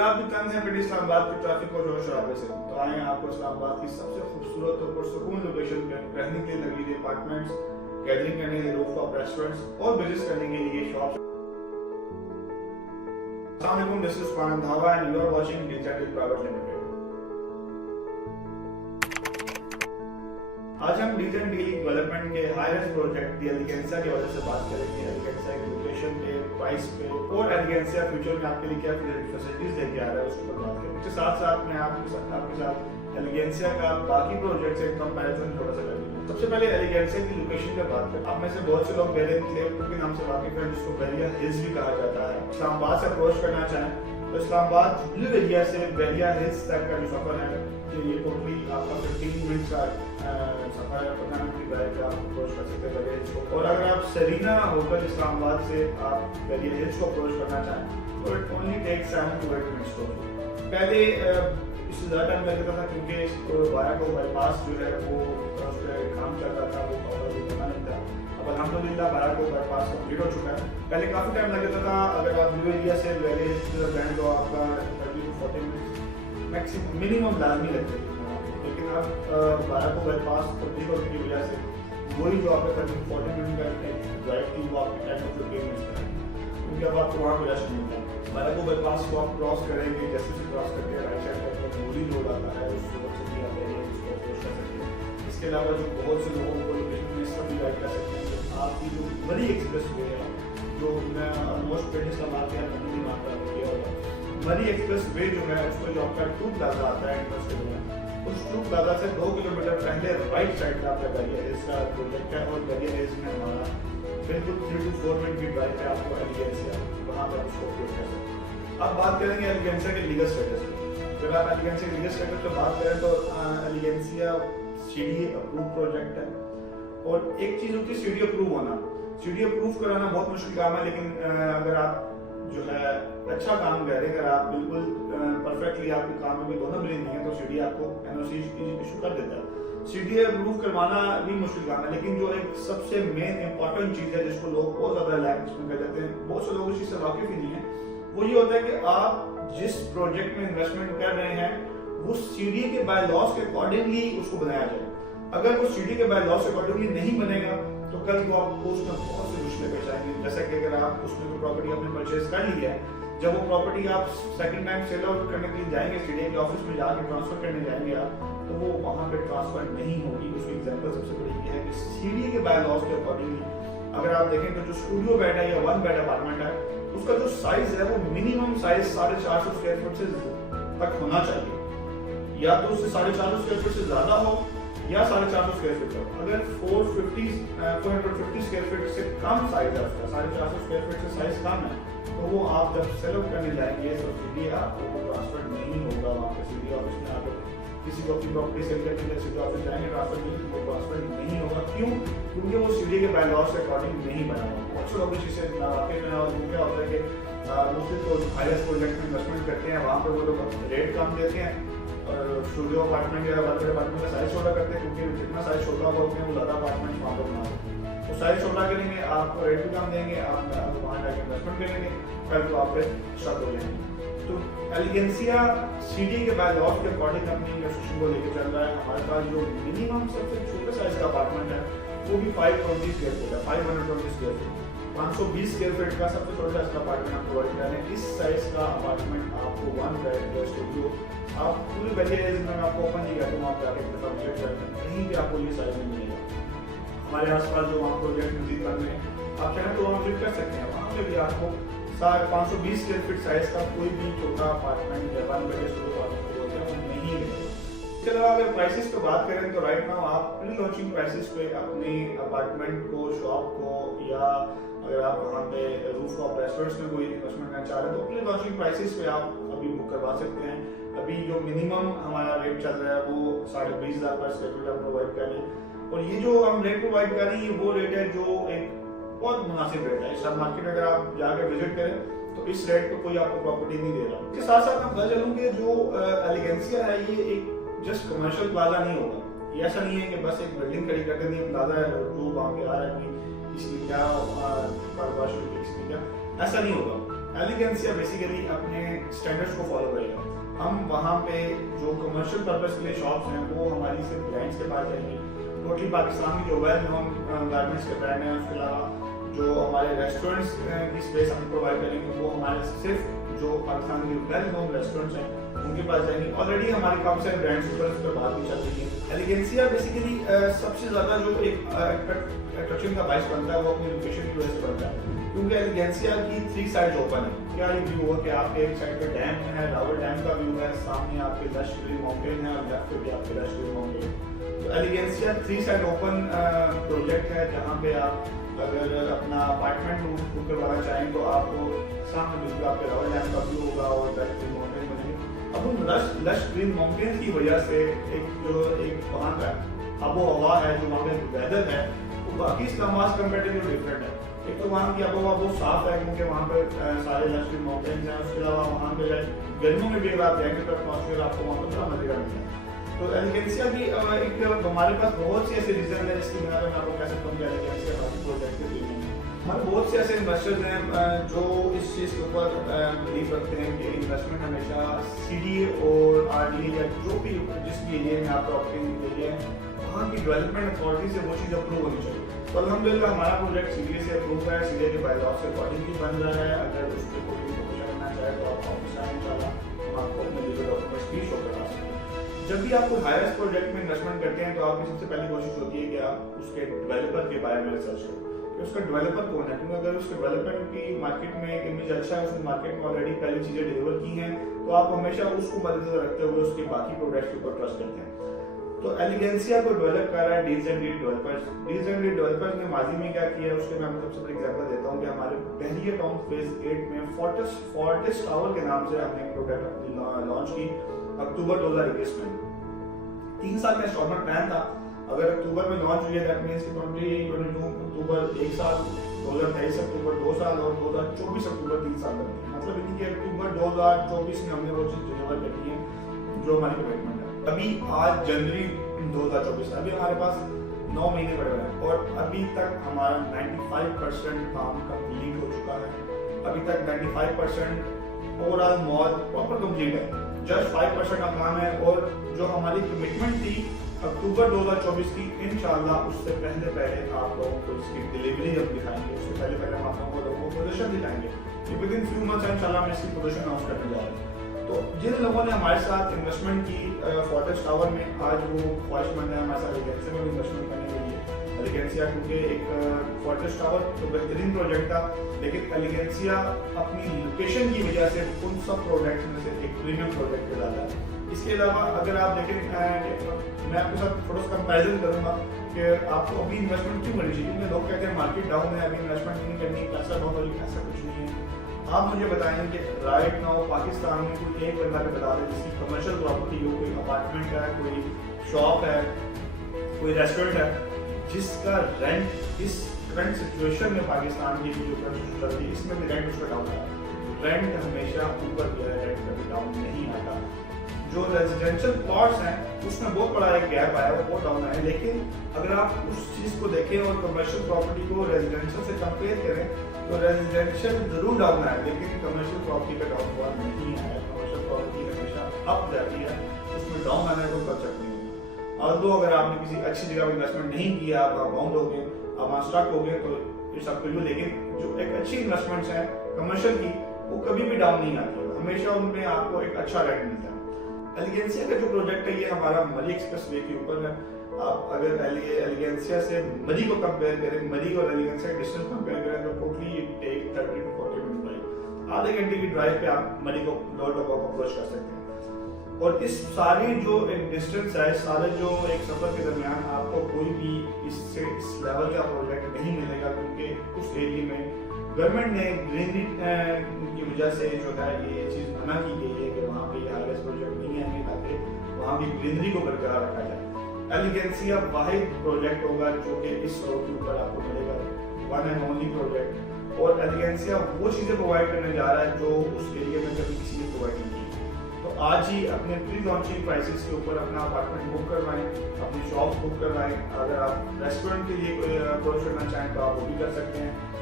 अगर आप भी तंग हैं इस्लामाबाद की ट्रैफिक और शोर शराबे से, तो आए आपको इस्लामाबाद की सबसे खूबसूरत और पुरसुकून लोकेशन पे रहने के लिए लगी हुई अपार्टमेंट्स, गैदरिंग करने के लिए रूफटॉप रेस्टोरेंट्स और बिजनेस करने के लिए शॉप्स। अस्सलाम वालेकुम, this is Usman अंधावा and you are watching digital private limited. आज हम डिजिटल डेवलपमेंट के हाईएस्ट प्रोजेक्ट दी एलिगेंसिया के वजह से बात करेंगे। एलिगेंसिया की लोकेशन पे, प्राइस पे और एलिगेंसिया फ्यूचर में आपके लिए क्या फैसिलिटीज लेके आ रहा है उसके ऊपर बात करेंगे। इसके साथ साथ मैं आपके साथ एलिगेंसिया का बाकी प्रोजेक्ट से कंपैरिजन थोड़ा सा करेंगे। सबसे पहले एलिगेंसिया की लोकेशन पे बात करें। आप में से बहुत से लोग बेरिया के नाम से वाकिफ हैं, जिसको बेरिया हिल्स भी कहा जाता है। इस्लामाबाद से अप्रोच करना चाहें तो इस्लामाबाद ब्लू एरिया से बेरिया हिल्स तक का जो सफर है ये टोटली आपका 15 मिनट का सफर है। 15 मिनट की ड्राइव पे आप अप्रोच कर सकते हैं बेरिया हिल्स को। और अगर आप सरीना होटल इस्लामाबाद से आप बेरिया हिल्स को अप्रोच करना चाहें तो it only take 7 to 8 minutes को। पहले इससे ज़्यादा टाइम लगता था क्योंकि बाराको बाईपास जो है वो उस पर काम चल रहा था, वो प्रॉपर बना नहीं था। अब अल्हम्दुलिल्लाह बाराको बाईपास कंप्लीट हो चुका है। पहले काफ़ी टाइम लगता था। अगर आप ब्लू एरिया से बेरिया हिल्स जाएँ तो आपका 30 to 40 मिनट्स मैक्सिमम मिनिमम लाजमी लगते हैं। लेकिन अब बाराको बाईपास कंप्लीट होने की वजह से वही जो आपका 30 to 40 मिनट का ड्राइव थी वो आपकी 10 to 15 मिनट्स का है, क्योंकि अब आपको वहाँ पर रश मिलता है। बाराको बाईपास को आप क्रॉस करेंगे, जैसे से क्रॉस करके राइट साइड पर मूरी रोड आता है उस रोड से भी आप एरिया उसको अप्रोच कर सकते हैं। इसके अलावा जो बहुत से लोगों को लोकेशन में सब भी गाइड कर सकते हैं। तो आपकी जो मरी एक्सप्रेस वे है, जो मैं ऑलमोस्ट पेनिस का मार्केट नहीं मानता किया होगा, मरी एक्सप्रेस वे जो है उसको जो आपका टू प्लाजा आता है इंडस्ट्री में, उस टू प्लाजा से 2 किलोमीटर पहले राइट साइड पे आपका बेरिया हिल्स का प्रोजेक्ट है। और बेरिया हिल्स में हमारा बिल्कुल 3 to 4 मिनट की ड्राइव पे आपको एलिगेंसिया वहाँ पर उसको अप्रोच कर सकते हैं। अब बात करेंगे एलिगेंसिया के लीगल स्टेटस की। जब आप एलिगेंसिया के लीगल स्टेटस पर बात करें तो एलिगेंसिया सीडी अप्रूव प्रोजेक्ट है। और एक चीज़ होती है सीडी अप्रूव होना। सीडी अप्रूव कराना बहुत मुश्किल काम है, लेकिन अगर आप जो है अच्छा काम कर रहे हैं, अगर आप बिल्कुल परफेक्टली आपके काम में कोई दोनों बिलिंग नहीं है तो सीडी आपको एनओसी इशू कर देता है। सीडी अप्रूव करवाना भी मुश्किल काम है, लेकिन जो एक सबसे मेन इंपॉर्टेंट चीज़ है जिसको लोग बहुत ज़्यादा लैक इसमें कर देते हैं, बहुत से लोग इस चीज़ से वाकिफ ही नहीं है, वो ये होता है कि आप जिस प्रोजेक्ट में इन्वेस्टमेंट कर रहे हैं वो सीडी के बाय लॉस के अकॉर्डिंगली उसको बनाया जाए। अगर वो सीडी के बाय लॉस के अकॉर्डिंगली नहीं बनेगा तो कल को आपको उसमें बहुत से मुश्किलें पेश आएंगी। जैसे कि अगर आप उसमें कोई प्रॉपर्टी आपने परचेज कर ली है, जब वो प्रॉपर्टी आप सेकंड टाइम सेल आउट करने के लिए जाएंगे, सीडी के ऑफिस में जाके ट्रांसफर करने जाएंगे आप, तो वो वहाँ पे ट्रांसफर नहीं होगी। उसकी एग्जांपल सबसे बड़ी ये है कि सीडी के बाय लॉस के अकॉर्डिंगली अगर आप देखें तो जो स्टूडियो बेड है या 1 बेड अपार्टमेंट है, उसका जो साइज है वो मिनिमम साइज 450 स्क्वायर फुट से तक होना चाहिए, या तो उससे 450 स्क्वायर फुट से ज्यादा हो या 450 स्क्वायर फीट हो। अगर 450 स्क्वायर फीट से कम साइज है उसका, 450 स्क्वायर फीट से साइज कम है, तो वो आप जब सेल आउट करने जाएंगे तो सीडी आपको ट्रांसफर नहीं होगा। वहाँ पे सीडी ऑफिस में आप किसी को अपनी प्रॉपर्टी सेल करने के लिए सीडी ऑफिस जाएंगे, ट्रांसफर नहीं, वो ट्रांसफर नहीं होगा। क्यों? क्योंकि वो सीडी के बाय लॉस के अकॉर्डिंग नहीं बना हुआ। बहुत से लोग इस चीज़ से नावाकिफ हैं। और वो क्या होता है कि मोस्टली तो हाईएस्ट प्रोजेक्ट में इन्वेस्टमेंट करते हैं, वहाँ पर वो लोग रेट कम देते हैं और स्टूडियो अपार्टमेंट या वर्कर अपार्टमेंट का साइज छोटा करते हैं, क्योंकि जितना साइज छोटा होगा उतने वो ज़्यादा अपार्टमेंट वहाँ पर बनाते हैं। तो साइज छोटा करेंगे, आपको रेट भी कम देंगे, आप वहाँ जाकर इन्वेस्टमेंट करेंगे, कल को आप पे शक हो जाएंगे। तो एलिगेंसिया सीडी के बाय लॉस के अकॉर्डिंग अपनी इन्वेस्टिगेशन को लेकर चल रहा है। हमारे पास जो मिनिमम सबसे छोटे साइज का अपार्टमेंट है वो भी 520 स्क्वायर फीट है, 520 स्क्वायर फीट, 520 स्क्वायर फीट का सबसे छोटा साइज का अपार्टमेंट आप प्रोवाइड कर रहे हैं। इस साइज का अपार्टमेंट आपको 1 बेड स्टूडियो आप पूरी बेरिया में आपको ओपन नहीं करते, वहाँ पे आके विजिट करते हैं, कहीं भी आपको ये साइज नहीं मिलेगा। हमारे आसपास जो वहाँ प्रोजेक्ट विजिट करने हैं आप चाहें तो वहाँ विजिट कर सकते हैं, वहाँ पे भी आपको 520 स्क्वायर फीट साइज का कोई भी छोटा अपार्टमेंट या 1 बेड स्टूडियो आपको नहीं मिलेगा। चलो अगर प्राइसेस पे बात करें तो राइट नाउ आप प्री लॉन्चिंग प्राइसेस पे अपने अपार्टमेंट को, शॉप को, या अगर आप वहाँ पे रूफटॉप रेस्टोरेंट्स में कोई इन्वेस्टमेंट करना चाह रहे हैं तो प्री लॉन्चिंग प्राइसेस पे आप अभी बुक करवा सकते हैं। अभी जो मिनिमम हमारा रेट चल रहा है वो 20,500 पर स्क्वायर फीट हम प्रोवाइड कर रहे हैं। और ये जो हम रेट प्रोवाइड कर रहे हैं वो रेट है जो एक बहुत मुनासिब रेट है। सब मार्केट अगर आप जाकर विजिट करें तो इस रेट पर कोई आपको प्रॉपर्टी नहीं दे रहा। इसके साथ साथ मैं बता चलूँ कि जो एलिगेंसिया है ये एक जस्ट कमर्शियल प्लाजा नहीं होगा। ये ऐसा नहीं है कि बस एक बिल्डिंग खड़ी कर देनी है, प्लाजा है जो वहाँ पे आ रहा है कि इसलिए क्या कारोबार शुरू किया, इसलिए क्या, ऐसा नहीं होगा। एलिगेंसिया बेसिकली अपने स्टैंडर्ड्स को फॉलो करेगा। हम वहाँ पे जो कमर्शियल पर्पस के लिए शॉप्स हैं वो हमारी सिर्फ ब्रांड्स के पास जाएंगी। टोटली पाकिस्तान की जो वेल नोन गारमेंट्स के ब्रांड हैं, उसके अलावा जो हमारे रेस्टोरेंट्स की स्पेस हम प्रोवाइड करेंगे वो हमारे सिर्फ जो पाकिस्तान के वेल नोन रेस्टोरेंट्स हैं उनके पास जाएंगे। ऑलरेडी हमारे काफ़ी सारे ब्रांड्स पर इस पर बात भी चल रही है। एलिगेंसिया बेसिकली सबसे ज़्यादा जो एक अट्रैक्शन का बाइस बनता है वो अपनी लोकेशन की वजह से बनता है, क्योंकि एलिगेंसिया की 3 साइड्स ओपन है। क्या ये व्यू हुआ कि आपके एक साइड पे डैम है, रावल डैम का व्यू है, सामने आपके लश ग्रीन माउंटेन है और लेफ्ट पे भी आपके लश ग्रीन माउंटेन। तो एलिगेंसिया 3 साइड ओपन प्रोजेक्ट है, जहाँ पे आप अगर अपना अपार्टमेंट बुक करवाना चाहें तो आपको सामने बिल्कुल आपके रावल डैम का व्यू होगा और लश ग्रीन माउंटेन बनेगी। अब उन लश ग्रीन माउंटेन की वजह से एक वहाँ का आबो हवा है, जो वहाँ पे वेदर है वो बाकी इस्लामाबाद कंपेरेटिवली डिफरेंट है। एक तो वहाँ की आबोहवा बहुत साफ है क्योंकि वहाँ पर सारे लश ग्रीन माउंटेन्स हैं। उसके अलावा वहाँ पे गर्मियों में भी अगर आप जाएंगे तो एटमॉस्फेयर आपको वहाँ पर बड़ा मजेदार मिलेगा। तो एलिगेंसिया की एक हमारे पास बहुत सी ऐसे रीजन है जिसकी बिना पर मैं आपको कह सकता हूँ कि एलिगेंसिया काफी प्रोजेक्ट के लिए हमारे बहुत से ऐसे इन्वेस्टर्स हैं जो इस चीज़ के ऊपर बिलीव रखते हैं कि इन्वेस्टमेंट हमेशा सीडीए और आरडीए या जो भी जिस भी एरिया में आप प्रॉपर्टी एरिया है वहाँ की डेवलपमेंट अथॉरिटी से वो चीज़ अप्रूव होनी चाहिए। तो अल्हम्दुलिल्लाह हमारा प्रोजेक्ट सीडीए से अप्रूव है, सीडीए के बायलॉज के अकॉर्डिंग ही बन रहा है। अगर उस पर कोई प्रोपोजल करना चाहे तो आप ऑफिस आए इंशाल्लाह आपको अपने लीगल डॉक्यूमेंट्स भी शो करा सकते हैं। जब भी आप कोई हायर प्रोजेक्ट में इन्वेस्टमेंट करते हैं तो आपकी सबसे पहली कोशिश होती है कि आप उसके डेवलपर के बारे में रिसर्च करो कि उसका डेवलपर कौन है, क्योंकि अगर उसके डेवलपर की मार्केट में एक इमेज अच्छा है, उसने मार्केट में ऑलरेडी पहली चीज़ें डिलीवर की हैं, तो आप हमेशा उसको मद्देनजर रखते हुए उसके बाकी प्रोडक्ट्स के ऊपर ट्रस्ट करते हैं। तो एलिगेंसिया को डेवलप कर रहा है deals and read developers. Deals and read developers ने माजी में क्या किया है उसके मैं आपको सबसे बड़ी एग्जांपल देता हूँ कि हमारे पहली टाउन फेज 8 में फोर्टिस टावर के नाम से हमने एक प्रोडक्ट लॉन्च की अक्टूबर 2021 में। 3 साल का इंस्टॉलमेंट प्लान था। अगर अक्टूबर में लॉन्च हुई है दैट मींस 2022 अक्टूबर 1 साल, 2023 अक्टूबर 2 साल और 2024 अक्टूबर 3 साल बनते हैं। मतलब इन्हीं के अक्टूबर 2024 में हमने वो चीज़ डिलीवर कर दी है जो हमारी कमिटमेंट है। अभी आज जनवरी 2024, अभी हमारे पास 9 महीने पड़े हुए हैं और अभी तक हमारा 95% काम कंप्लीट हो चुका है। अभी तक 95% ओवरऑल मॉल प्रॉपर कंप्लीट है, जस्ट 5% का काम है। और जो हमारी कमिटमेंट थी अक्टूबर 2024 की, इंशाल्लाह उससे पहले आप लोगों को इसकी डिलीवरी जब दिखाएंगे उससे पहले हम आप लोगों को पोजीशन दिखाएंगे। विद इन फ्यू मंथ्स इंशाल्लाह हम इसकी पोजीशन अनाउंस करने जा रहे हैं। तो जिन लोगों ने हमारे साथ इन्वेस्टमेंट की फोर्टिस टावर में, आज वो ख्वाहिशमंद है हमारे साथ एलिगेंसिया में भी इन्वेस्टमेंट करने के लिए। एलिगेंसिया क्योंकि एक फोर्टिस टावर तो बेहतरीन प्रोजेक्ट था, लेकिन एलिगेंसिया अपनी लोकेशन की वजह से उन सब प्रोजेक्ट्स में से एक प्रीमियम प्रोजेक्ट कहलाता है। इसके अलावा अगर आप देखें मैं आपके साथ थोड़ा सा कंपेरिजन करूंगा कि आपको अभी इन्वेस्टमेंट क्यों करनी चाहिए, क्योंकि लोग कहते हैं मार्केट डाउन है अभी इन्वेस्टमेंट नहीं करनी, पैसा बहुत वाली ऐसा कुछ नहीं है। आप मुझे बताएं कि राइट नाउ पाकिस्तान में कोई एक बंदा के बता दें जिसकी कमर्शियल प्रॉपर्टी हो, कोई अपार्टमेंट है, कोई शॉप है, कोई रेस्टोरेंट है, जिसका रेंट इस करंट सिचुएशन में पाकिस्तान की जो करंट चल रही है इसमें भी रेंट उसका डाउन है। रेंट हमेशा ऊपर गया है, रेंट कभी डाउन नहीं आता। जो रेजिडेंशियल प्लॉट्स हैं उसमें बहुत बड़ा एक गैप आया है, बहुत डाउन है। लेकिन अगर आप उस चीज़ को देखें और कमर्शियल प्रॉपर्टी को रेजिडेंशियल से कंपेयर करें तो रेजिडेंशियल जरूर डाउन है, लेकिन कमर्शियल प्रॉपर्टी का डाउन हुआ नहीं है। कमर्शियल प्रॉपर्टी हमेशा अप जाती है, उसमें डाउन आने को कर सकते हैं। ऑल्दो अगर आपने किसी अच्छी जगह इन्वेस्टमेंट नहीं किया, आप बाउंड हो गए, आप वहाँ स्टक हो गए तो इट्स अप टू यू। लेकिन जो एक अच्छी इन्वेस्टमेंट्स हैं कमर्शियल की, वो कभी भी डाउन नहीं आती है, हमेशा उनमें आपको एक अच्छा रेंट मिलता है। एलिगेंसिया का जो प्रोजेक्ट है ये हमारा मरी एक्सप्रेस वे के ऊपर है। आप अगर एलिगेंसिया से मरी को कंपेयर करें, मरी और एलिगेंसिया डिस्टेंस कंपेयर करें तो totally take 30 to 40 minute drive, आधे घंटे की ड्राइव पे आप मरी को डोर टू डोर अप्रोच कर सकते हैं। और इस सारी जो एक डिस्टेंस है, सारे जो एक सफर के दरमियान आपको कोई भी इससे इस लेवल का प्रोजेक्ट नहीं मिलेगा, क्योंकि उस एरिया में गवर्नमेंट ने ग्रीनरी की वजह से जो है ये चीज़ मना की गई है कि वहाँ पे हाईवेज प्रोजेक्ट नहीं आएंगे ताकि वहाँ की ग्रीनरी को बरकरार रखा जाए। एलिगेंसिया वाहिद प्रोजेक्ट होगा जो कि इस रोड के ऊपर आपको मिलेगा, वन एंड ओनली प्रोजेक्ट। और एलिगेंसिया वो चीज़ें प्रोवाइड करने जा रहा है जो उस एरिया में कभी किसी ने प्रोवाइड नहीं की। तो आज ही अपने प्री लॉन्चिंग प्राइसेस के ऊपर अपना अपार्टमेंट बुक करवाएं, अपनी शॉप बुक करवाएं। अगर आप रेस्टोरेंट के लिए कोई अप्रोच करना चाहें तो आप वो भी कर सकते हैं।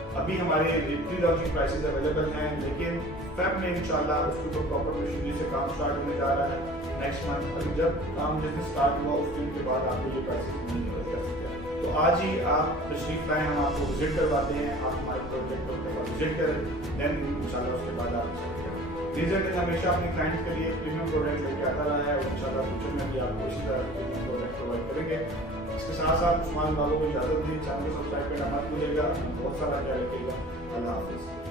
अभी हमारे प्री लॉन्चिंग प्राइसेस अवेलेबल हैं, लेकिन फेब में इंशाल्लाह उसके ऊपर प्रॉपर मशीनरी से काम स्टार्ट होने जा रहा है नेक्स्ट मंथ। और जब काम जैसे स्टार्ट हुआ उस दिन के बाद आपको ये प्राइसेस नहीं कर सकते हैं। तो आज ही आप तशरीफ लाएं, हम आपको विजिट करवाते हैं, आप हमारे प्रोजेक्ट को विजिट करें, देन इंशाल्लाह उसके बाद आप रीजन हमेशा अपने क्लाइंट के लिए प्रीमियम प्रोडक्ट लेके आता रहा है और इंशाल्लाह फ्यूचर में भी आपको इसी तरह प्रीमियम प्रोडक्ट प्रोवाइड करेंगे। इसके साथ साथ उस्मान बाबू को इजाज़त दी, चैनल को सब्सक्राइब करना मत भूलिएगा, बहुत सारा ख्याल रखिएगा। अल्लाह हाफिज़।